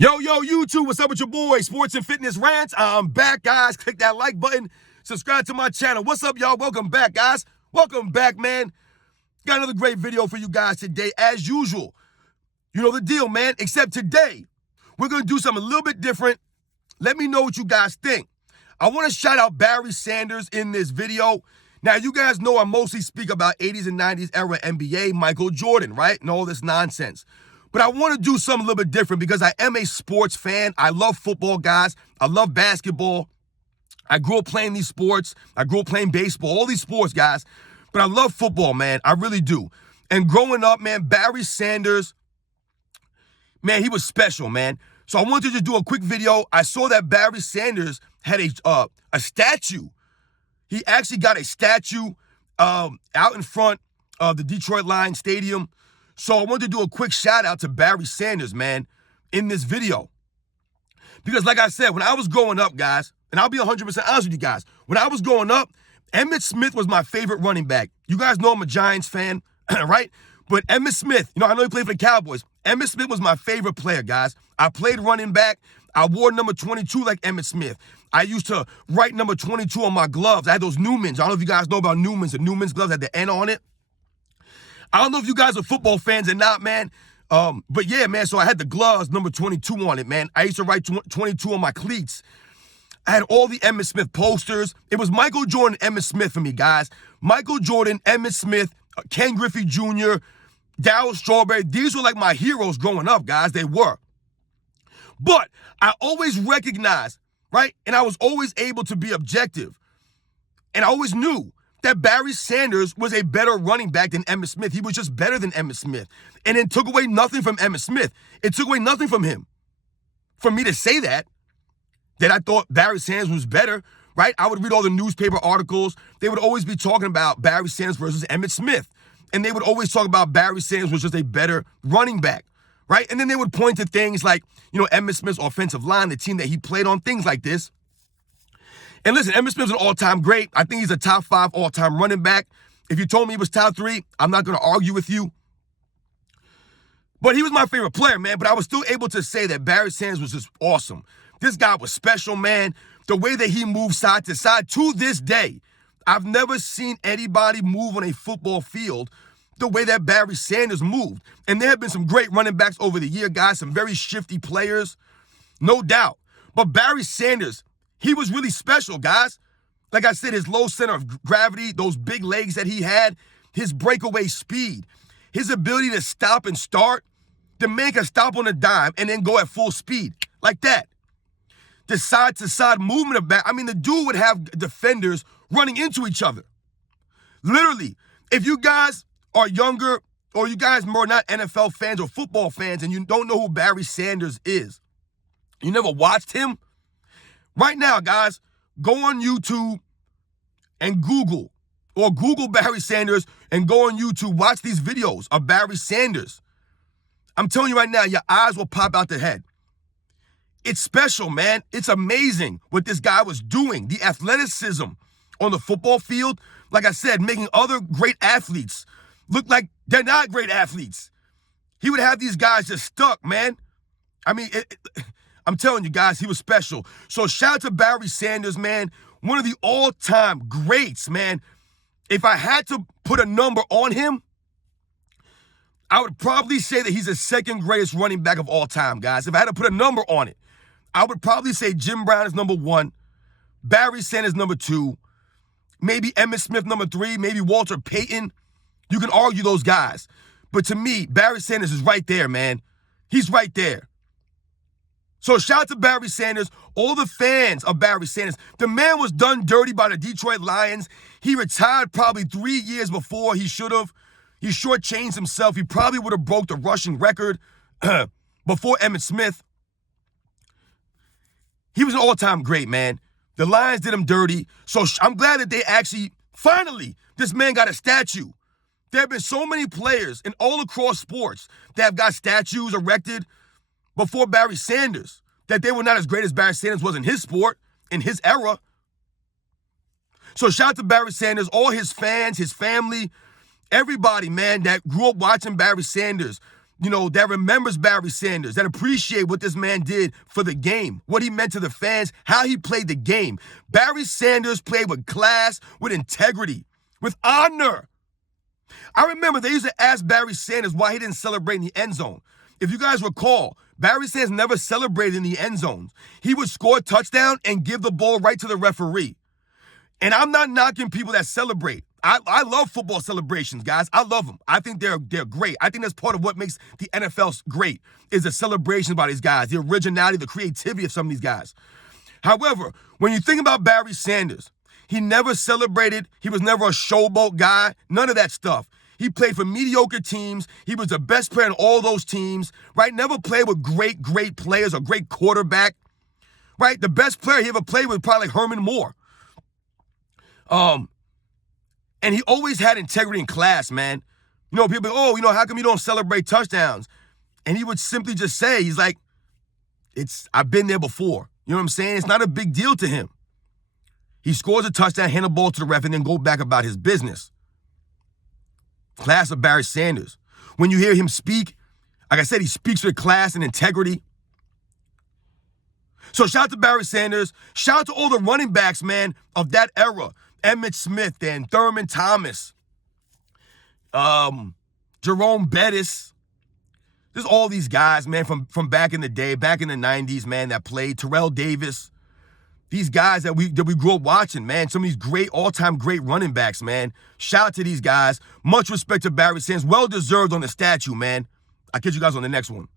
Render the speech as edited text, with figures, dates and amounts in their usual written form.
Yo, YouTube, what's up with your boy? Sports and Fitness Rants. I'm back, guys. Click that like button. Subscribe to my channel. What's up, y'all? Welcome back, guys. Welcome back, man. Got another great video for you guys today, as usual. You know the deal, man. Except today, we're going to do something a little bit different. Let me know what you guys think. I want to shout out Barry Sanders in this video. Now, you guys know I mostly speak about 80s and 90s era NBA, Michael Jordan, right? And all this nonsense. But I want to do something a little bit different because I am a sports fan. I love football, guys. I love basketball. I grew up playing these sports. I grew up playing baseball, all these sports, guys. But I love football, man. I really do. And growing up, man, Barry Sanders, man, he was special, man. So I wanted to just do a quick video. I saw that Barry Sanders had a statue. He actually got a statue out in front of the Detroit Lions Stadium. So I wanted to do a quick shout out to Barry Sanders, man, in this video. Because like I said, when I was growing up, guys, and I'll be 100% honest with you guys, when I was growing up, Emmitt Smith was my favorite running back. You guys know I'm a Giants fan, right? But Emmitt Smith, I know he played for the Cowboys. Emmitt Smith was my favorite player, guys. I played running back. I wore number 22 like Emmitt Smith. I used to write number 22 on my gloves. I had those Newmans. I don't know if you guys know about Newmans. The Newmans gloves had the N on it. I don't know if you guys are football fans or not, man. But yeah, man, so I had the gloves, number 22 on it, man. I used to write 22 on my cleats. I had all the Emmitt Smith posters. It was Michael Jordan, Emmitt Smith for me, guys. Michael Jordan, Emmitt Smith, Ken Griffey Jr., Darryl Strawberry. These were like my heroes growing up, guys. They were. But I always recognized, right? And I was always able to be objective. And I always knew that Barry Sanders was a better running back than Emmitt Smith. He was just better than Emmitt Smith. And it took away nothing from Emmitt Smith. It took away nothing from him. For me to say that I thought Barry Sanders was better, right? I would read all the newspaper articles. They would always be talking about Barry Sanders versus Emmitt Smith. And they would always talk about Barry Sanders was just a better running back, right? And then they would point to things like, Emmitt Smith's offensive line, the team that he played on, things like this. And listen, Emmitt Smith's an all-time great. I think he's a top 5 all-time running back. If you told me he was top 3, I'm not going to argue with you. But he was my favorite player, man. But I was still able to say that Barry Sanders was just awesome. This guy was special, man. The way that he moved side to side, to this day, I've never seen anybody move on a football field the way that Barry Sanders moved. And there have been some great running backs over the year, guys, some very shifty players, no doubt. But Barry Sanders, he was really special, guys. Like I said, his low center of gravity, those big legs that he had, his breakaway speed, his ability to stop and start. The man could stop on a dime and then go at full speed like that. The side-to-side movement of back. I mean, the dude would have defenders running into each other. Literally, if you guys are younger or you guys are not NFL fans or football fans and you don't know who Barry Sanders is, you never watched him, right now, guys, go on YouTube and Google Barry Sanders and go on YouTube. Watch these videos of Barry Sanders. I'm telling you right now, your eyes will pop out the head. It's special, man. It's amazing what this guy was doing. The athleticism on the football field, like I said, making other great athletes look like they're not great athletes. He would have these guys just stuck, man. I mean, I'm telling you guys, he was special. So shout out to Barry Sanders, man. One of the all-time greats, man. If I had to put a number on him, I would probably say that he's the second greatest running back of all time, guys. If I had to put a number on it, I would probably say Jim Brown is number 1, Barry Sanders number 2, maybe Emmitt Smith number 3, maybe Walter Payton. You can argue those guys. But to me, Barry Sanders is right there, man. He's right there. So shout out to Barry Sanders, all the fans of Barry Sanders. The man was done dirty by the Detroit Lions. He retired probably 3 years before he should have. He shortchanged himself. He probably would have broke the rushing record before Emmitt Smith. He was an all-time great, man. The Lions did him dirty. So I'm glad that they actually, finally, this man got a statue. There have been so many players in all across sports that have got statues erected before Barry Sanders, that they were not as great as Barry Sanders was in his sport, in his era. So shout out to Barry Sanders, all his fans, his family, everybody, man, that grew up watching Barry Sanders. that remembers Barry Sanders, that appreciate what this man did for the game, what he meant to the fans, how he played the game. Barry Sanders played with class, with integrity, with honor. I remember they used to ask Barry Sanders why he didn't celebrate in the end zone. If you guys recall, Barry Sanders never celebrated in the end zones. He would score a touchdown and give the ball right to the referee. And I'm not knocking people that celebrate. I love football celebrations, guys. I love them. I think they're great. I think that's part of what makes the NFL great is the celebration by these guys, the originality, the creativity of some of these guys. However, when you think about Barry Sanders, he never celebrated. He was never a showboat guy. None of that stuff. He played for mediocre teams. He was the best player in all those teams, right? Never played with great players or great quarterback, right? The best player he ever played with was probably like Herman Moore. And he always had integrity in class, man. People, how come you don't celebrate touchdowns? And he would simply just say, he's like, I've been there before. You know what I'm saying? It's not a big deal to him. He scores a touchdown, hand the ball to the ref, and then go back about his business. Class of Barry Sanders. When you hear him speak, like I said, he speaks with class and integrity. So shout out to Barry Sanders. Shout out to all the running backs, man, of that era. Emmitt Smith and Thurman Thomas, Jerome Bettis. There's all these guys, man, from back in the day, back in the 90s, man, that played. Terrell Davis. These guys that we grew up watching, man. Some of these great, all-time great running backs, man. Shout out to these guys. Much respect to Barry Sanders. Well-deserved on the statue, man. I'll catch you guys on the next one.